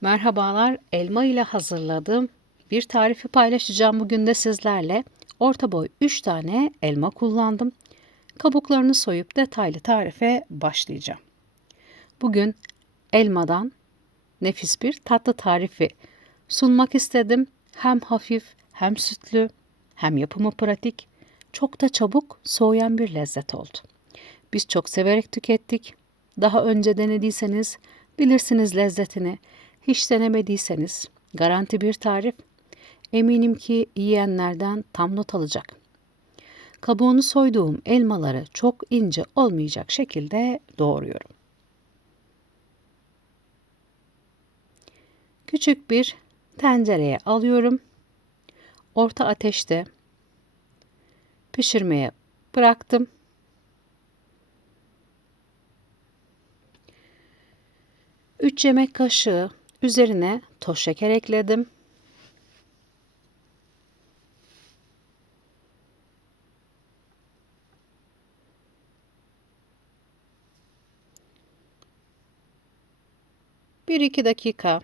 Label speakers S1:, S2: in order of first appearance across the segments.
S1: Merhabalar, elma ile hazırladığım bir tarifi paylaşacağım bugün de sizlerle. Orta boy 3 tane elma kullandım. Kabuklarını soyup detaylı tarife başlayacağım. Bugün elmadan nefis bir tatlı tarifi sunmak istedim. Hem hafif hem sütlü hem yapımı pratik. Çok da çabuk soğuyan bir lezzet oldu. Biz çok severek tükettik. Daha önce denediyseniz bilirsiniz lezzetini. Hiç denemediyseniz garanti bir tarif. Eminim ki yiyenlerden tam not alacak. Kabuğunu soyduğum elmaları çok ince olmayacak şekilde doğruyorum. Küçük bir tencereye alıyorum. Orta ateşte pişirmeye bıraktım. Üç yemek kaşığı üzerine toz şeker ekledim. Bir iki dakika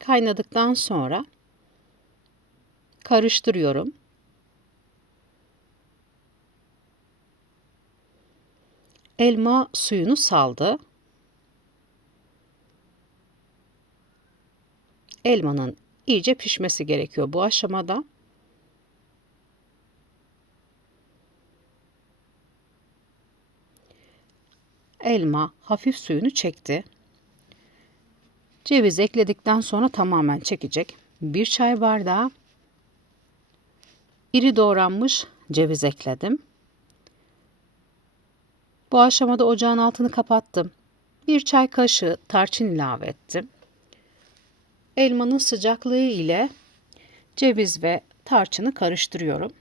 S1: kaynadıktan sonra karıştırıyorum. Elma suyunu saldı. Elmanın iyice pişmesi gerekiyor bu aşamada. Elma hafif suyunu çekti. Ceviz ekledikten sonra tamamen çekecek. Bir çay bardağı iri doğranmış ceviz ekledim. Bu aşamada ocağın altını kapattım. Bir çay kaşığı tarçın ilave ettim. Elmanın sıcaklığı ile ceviz ve tarçını karıştırıyorum.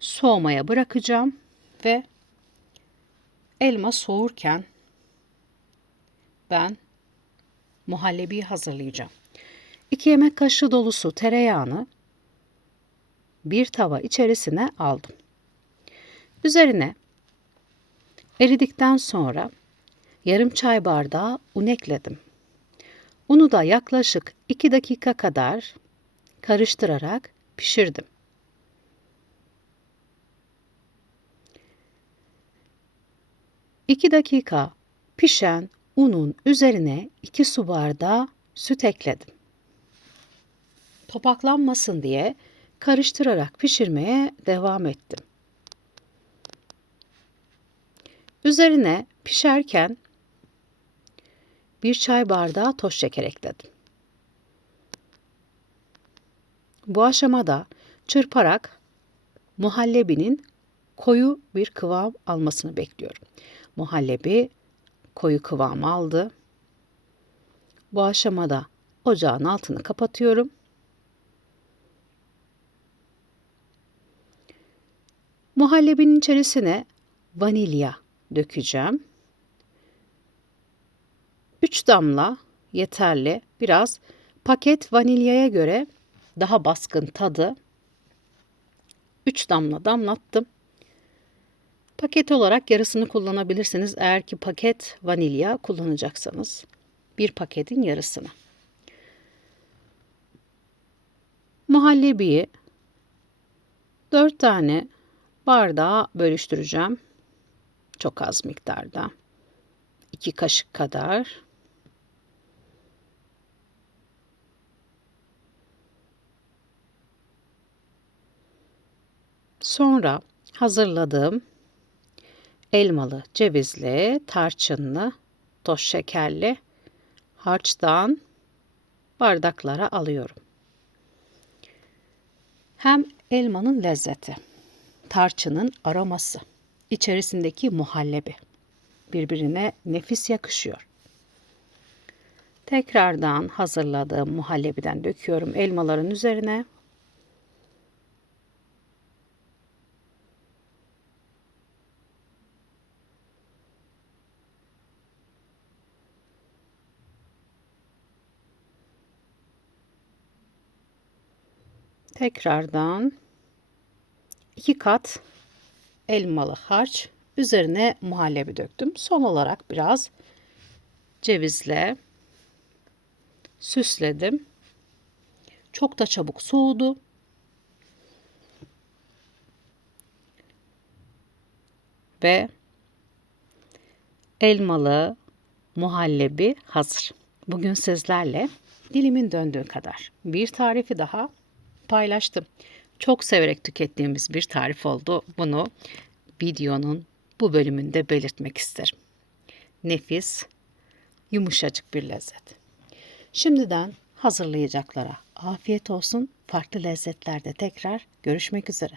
S1: Soğumaya bırakacağım ve elma soğurken ben muhallebi hazırlayacağım. 2 yemek kaşığı dolusu tereyağını bir tava içerisine aldım. Üzerine eridikten sonra yarım çay bardağı un ekledim. Unu da yaklaşık 2 dakika kadar karıştırarak pişirdim. İki dakika pişen unun üzerine 2 su bardağı süt ekledim. Topaklanmasın diye karıştırarak pişirmeye devam ettim. Üzerine pişerken bir çay bardağı toz şeker ekledim. Bu aşamada çırparak muhallebinin koyu bir kıvam almasını bekliyorum. Muhallebi koyu kıvam aldı. Bu aşamada ocağın altını kapatıyorum. Muhallebinin içerisine vanilya dökeceğim. 3 damla yeterli. Biraz paket vanilyaya göre daha baskın tadı. 3 damla damlattım. Paket olarak yarısını kullanabilirsiniz eğer ki paket vanilya kullanacaksanız. Bir paketin yarısını. Muhallebiyi 4 tane bardağa bölüştüreceğim. Çok az miktarda. 2 kaşık kadar. Sonra hazırladığım elmalı, cevizli, tarçınlı, toz şekerli harçtan bardaklara alıyorum. Hem elmanın lezzeti, tarçının aroması, içerisindeki muhallebi birbirine nefis yakışıyor. Tekrardan hazırladığım muhallebiden döküyorum elmaların üzerine. Tekrardan iki kat elmalı harç üzerine muhallebi döktüm. Son olarak biraz cevizle süsledim. Çok da çabuk soğudu. Ve elmalı muhallebi hazır. Bugün sizlerle dilimin döndüğü kadar bir tarifi daha paylaştım. Çok severek tükettiğimiz bir tarif oldu. Bunu videonun bu bölümünde belirtmek isterim. Nefis, yumuşacık bir lezzet. Şimdiden hazırlayacaklara afiyet olsun. Farklı lezzetlerde tekrar görüşmek üzere.